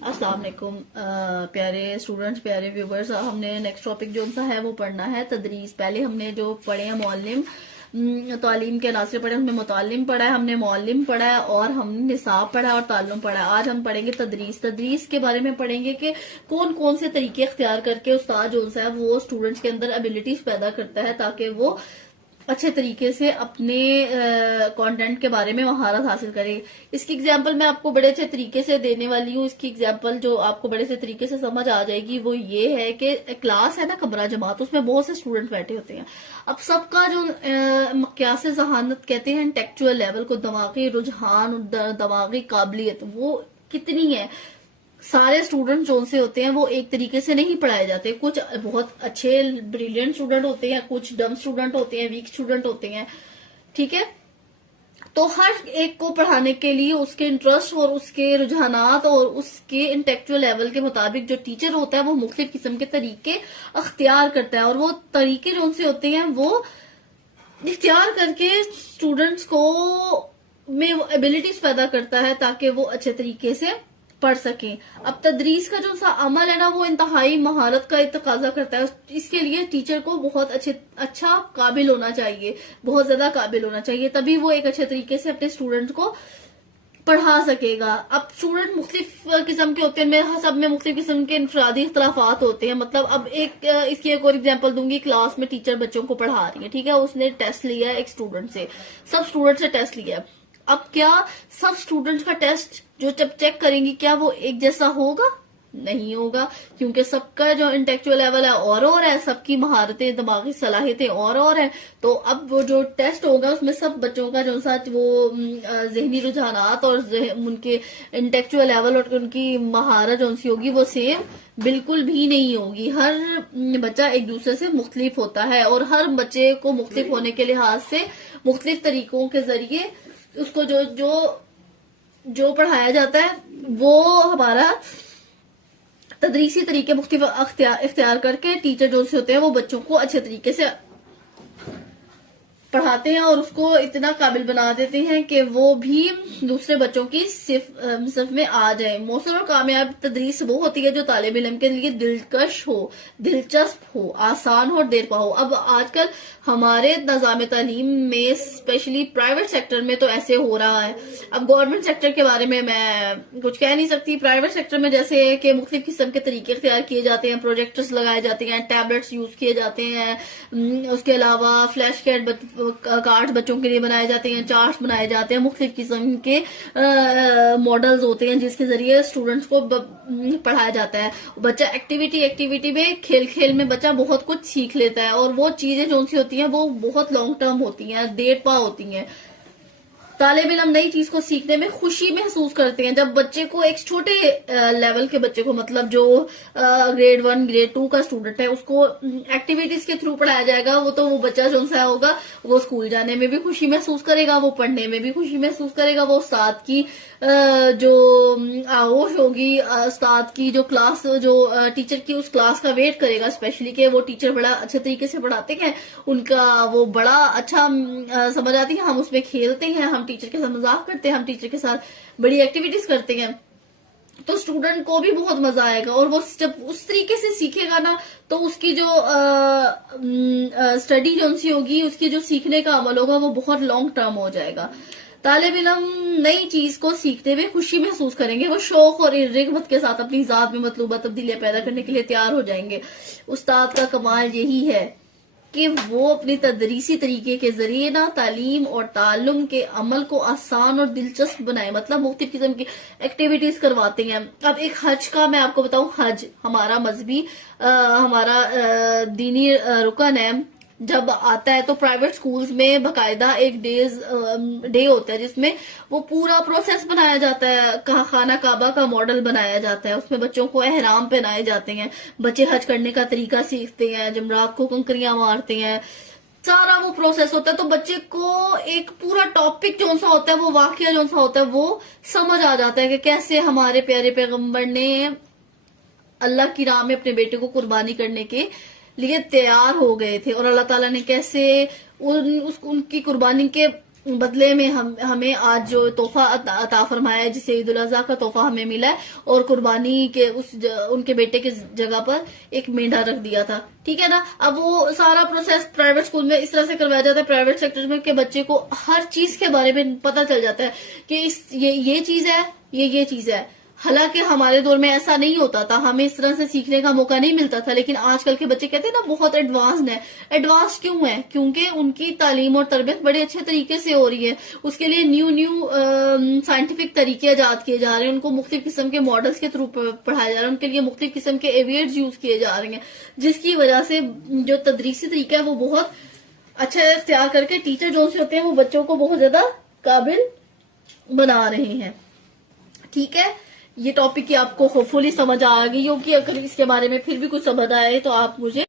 अस्सलाम वालेकुम प्यारे स्टूडेंट्स, प्यारे व्यूवर्स। हमने नेक्स्ट टॉपिक जो सा है वो पढ़ना है तदरीस। पहले हमने जो पढ़े हैं मौलिम, तालीम के अनासर पढ़े, हमने मुतालिम पढ़ा है, हमने मौलिम पढ़ा है और हमने निसाब पढ़ा है और ताल्लुम पढ़ा है। आज हम पढ़ेंगे तदरीस। तदरीस के बारे में पढ़ेंगे कि कौन कौन से तरीके अख्तियार करके उस्ताद जो सा है वो स्टूडेंट्स के अंदर एबिलिटीज पैदा करता है ताकि वो अच्छे तरीके से अपने कंटेंट के बारे में महारत हासिल करे। इसकी एग्जांपल मैं आपको बड़े अच्छे तरीके से देने वाली हूँ। इसकी एग्जांपल जो आपको बड़े से तरीके से समझ आ जाएगी वो ये है कि क्लास है ना, कमरा जमात, उसमें बहुत से स्टूडेंट बैठे होते हैं। अब सबका जो मक्यास जहानत कहते हैं, इंटेलेक्चुअल लेवल को, दिमागी रुझान, दिमागी काबिलियत वो कितनी है। सारे स्टूडेंट जो से होते हैं वो एक तरीके से नहीं पढ़ाए जाते। कुछ बहुत अच्छे ब्रिलियंट स्टूडेंट होते हैं, कुछ डम स्टूडेंट होते हैं, वीक स्टूडेंट होते हैं, ठीक है। तो हर एक को पढ़ाने के लिए उसके इंटरेस्ट और उसके रुझानात और उसके इंटेलेक्चुअल लेवल के मुताबिक जो टीचर होता है वो मुख्तलिफ किस्म के तरीके अख्तियार करता है और वो तरीके जो से होते हैं वो इख्तियार करके स्टूडेंट्स को में एबिलिटीज पैदा करता है ताकि वो अच्छे तरीके से पढ़ सकें। अब तदरीस का जो सा अमल है ना वो इंतहाई महारत का तकाजा करता है। इसके लिए टीचर को बहुत अच्छा काबिल होना चाहिए, बहुत ज्यादा काबिल होना चाहिए, तभी वो एक अच्छे तरीके से अपने स्टूडेंट को पढ़ा सकेगा। अब स्टूडेंट मुख्तलिफ किस्म के होते हैं, सब में मुख्तलिफ किस्म के इंफरादी इख्तलाफात होते हैं। मतलब अब इसकी एक और एग्जांपल दूंगी। क्लास में टीचर बच्चों को पढ़ा रही है, ठीक है, उसने टेस्ट लिया है एक स्टूडेंट से, सब स्टूडेंट से टेस्ट लिया है। अब क्या सब स्टूडेंट्स का टेस्ट जो जब चेक करेंगी क्या वो एक जैसा होगा? नहीं होगा, क्योंकि सबका जो इंटेलेक्चुअल लेवल है और है, सबकी महारतें, दिमागी सलाहियतें और है। तो अब वो जो टेस्ट होगा उसमें सब बच्चों का जो सा वो जहनी रुझानात और उनके इंटेलेक्चुअल लेवल और उनकी महारत जो सी होगी वो सेम बिल्कुल भी नहीं होगी। हर बच्चा एक दूसरे से मुख्तलिफ होता है और हर बच्चे को मुख्तलिफ होने के लिहाज से मुख्तलिफ तरीकों के जरिए उसको जो पढ़ाया जाता है वो हमारा तदरीसी तरीके मुख्तलिफ इख्तियार करके टीचर जो से होते हैं वो बच्चों को अच्छे तरीके से पढ़ाते हैं और उसको इतना काबिल बना देते हैं कि वो भी दूसरे बच्चों की सिर्फ में आ जाए। मौसर और कामयाब तदरीस वो होती है जो तालिब इल्म के लिए दिलकश हो, दिलचस्प हो, आसान हो और देर पा हो। अब आजकल हमारे निज़ाम तालीम में स्पेशली प्राइवेट सेक्टर में तो ऐसे हो रहा है। अब गवर्नमेंट सेक्टर के बारे में मैं कुछ कह नहीं सकती। प्राइवेट सेक्टर में जैसे कि मुख्तलिफ किस्म के तरीके इख्तियार किए जाते हैं, प्रोजेक्टर्स लगाए जाते हैं, टैबलेट्स यूज किए जाते हैं, उसके अलावा फ्लैश कार्ड्स बच्चों के लिए बनाए जाते हैं, चार्ट्स बनाए जाते हैं, मुख्तलिफ किस्म के मॉडल्स होते हैं जिसके जरिए स्टूडेंट्स को पढ़ाया जाता है। बच्चा एक्टिविटी में खेल में बच्चा बहुत कुछ सीख लेता है और वो चीजें जो सी होती हैं वो बहुत लॉन्ग टर्म होती हैं, देर पा होती हैं। तालिब इल्म नई चीज को सीखने में खुशी महसूस करते हैं। जब बच्चे को एक छोटे लेवल के बच्चे को, मतलब जो ग्रेड 1 ग्रेड 2 का स्टूडेंट है, उसको एक्टिविटीज के थ्रू पढ़ाया जाएगा, वो बच्चा जो सा होगा वो स्कूल जाने में भी खुशी महसूस करेगा, वो पढ़ने में भी खुशी महसूस करेगा, वो उस्ताद की जो आगोश होगी, उस्ताद की जो क्लास, जो टीचर की उस क्लास का वेट करेगा, स्पेशली कि वो टीचर बड़ा अच्छे तरीके से पढ़ाते हैं, उनका वो बड़ा अच्छा समझ आती है, हम उसमें खेलते हैं, हम टीचर के साथ मजाक करते हैं, हम टीचर के साथ बड़ी एक्टिविटीज करते हैं, तो स्टूडेंट को भी बहुत मजा आएगा। और वो जब उस तरीके से सीखेगा ना तो उसकी जो स्टडी जो सी होगी, उसकी जो सीखने का अमल होगा वो बहुत लॉन्ग टर्म हो जाएगा। तालिब इल्म नई चीज को सीखते हुए खुशी महसूस करेंगे, वो शौक और रिगबत के साथ अपनी जात में मतलूबा तब्दीलियां पैदा करने के लिए तैयार हो जाएंगे। उस्ताद का कमाल यही है कि वो अपने तदरीसी तरीके के जरिए ना तालीम और ताल्लुम के अमल को आसान और दिलचस्प बनाए, मतलब मुख्तलिफ किस्म की एक्टिविटीज करवाते हैं। अब एक हज का मैं आपको बताऊं, हज हमारा मजहबी हमारा दीनी रुकन है। जब आता है तो प्राइवेट स्कूल्स में बकायदा एक डे होता है जिसमें वो पूरा प्रोसेस बनाया जाता है, खाना काबा का मॉडल बनाया जाता है, उसमें बच्चों को एहराम पहनाए जाते हैं, बच्चे हज करने का तरीका सीखते हैं, जमरात को कंकरियां मारते हैं, सारा वो प्रोसेस होता है। तो बच्चे को एक पूरा टॉपिक जो सा होता है, वो वाकया जो सा होता है, वो समझ आ जाता है कि कैसे हमारे प्यारे पैगंबर ने अल्लाह की राह में अपने बेटे को कुर्बानी करने के लिए तैयार हो गए थे, और अल्लाह ताला ने कैसे उनकी कुर्बानी के बदले में हमें आज जो तोहफा अता फरमाया है, जिसे ईद उल अजहा का तोहफा हमें मिला है, और कुर्बानी के उनके बेटे के जगह पर एक मेंढा रख दिया था। ठीक है ना। अब वो सारा प्रोसेस प्राइवेट स्कूल में इस तरह से करवाया जाता है, प्राइवेट सेक्टर में, के बच्चे को हर चीज के बारे में पता चल जाता है कि ये चीज है, ये चीज है। हालांकि हमारे दौर में ऐसा नहीं होता था, हमें इस तरह से सीखने का मौका नहीं मिलता था, लेकिन आजकल के बच्चे कहते हैं ना बहुत एडवांस्ड है। एडवांस क्यों है? क्योंकि उनकी तालीम और तरबियत बड़े अच्छे तरीके से हो रही है। उसके लिए न्यू साइंटिफिक तरीके ईजाद किए जा रहे हैं, उनको मुख्तलिफ किस्म के मॉडल्स के थ्रू पढ़ाया जा रहा है, उनके लिए मुख्तलिफ किस्म के एवियर्स यूज किए जा रहे हैं, जिसकी वजह से जो तदरीसी तरीका है वो बहुत अच्छा इख्तियार करके टीचर जो से होते हैं वो बच्चों को बहुत ज्यादा काबिल बना रहे हैं। ठीक है। ये टॉपिक की आपको होपफुली समझ आ गई होगी। अगर इसके बारे में फिर भी कुछ समझ आए तो आप मुझे